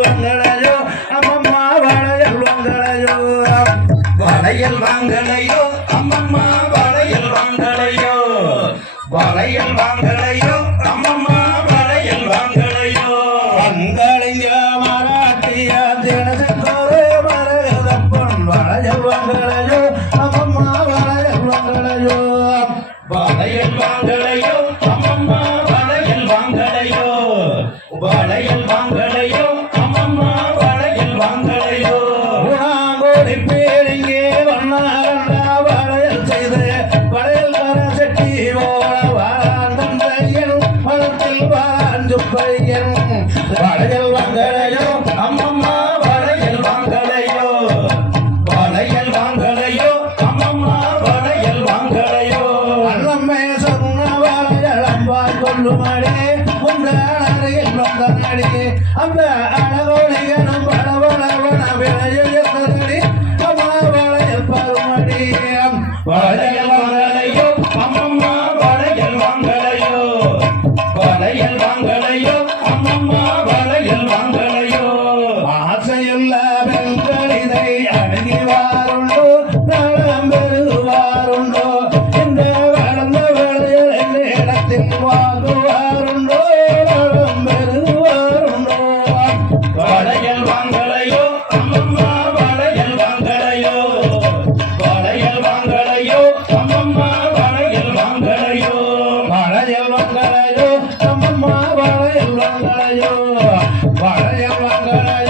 செல்வங்களையோ அம்மம்மா வளையல் வாங்களையோ வளையல் வாங்கலையோ அம்மம்மா வளையல் வாங்கலையோ வளையல் வாங்கலையோ அம்மம்மா வளையல் வாங்கலையோ அங்களைய மராட்டிய தினசென்றோரே மரகதப்பன் வளையல் வாங்களையோ அம்மம்மா வளையல் வாங்களையோ வளையல் வாங்கலையோ அம்மம்மா வளையல் வாங்கலையோ வளையல் வாங்கலையோ அம்மம்மா வளையல் வாங்கலையோ குணாங்கோடி பேரிங்கே வண்ணாரண்ணா வளையல் செய்து வளையல் கர செட்டி ஓட வாழ்ந்த பையன் பழத்தில் வாழ்ந்து பையன் வளையல் வாங்கலையோ அம்மம்மா வளையல் வாங்கலையோ வளையல் வாங்கலையோ அம்மம்மா வளையல் வாங்கலையோ அண்ணம்மே சொன்ன வளையல் அம்பாள் கொள்ளுமடி உண்டாளில் வந்தனடி அந்த அழகோழிகனும் பளபளவன விளையில் இருந்ததடி அம்மா வளையல் பருமடி வளையல் வாங்கலையோ அம்மம்மா வளையல் வாங்கலையோ வளையல் வாங்கலையோ அம்மம்மா வளையல் வாங்கலையோ ஆசையுள்ள பெண்கள் இதை அணுகி வாருண்டோ நலம் பெறுவாருண்டோ இந்த வளர்ந்த வளையல் என்ற இடத்தில் வாங்குவாருண்டோ நலம் பெறுவாருண்டோ வளையல் வாங்கலையோ அம்மம்மா வளையல் வாங்கலையோ வளையல் வாங்கலையோ அம்மம்மா வளையல் வாங்கலையோ வளையல் வாங்கலையோ அம்மம்மா வளையல் வாங்கலையோ வளையல் வாங்கலையோ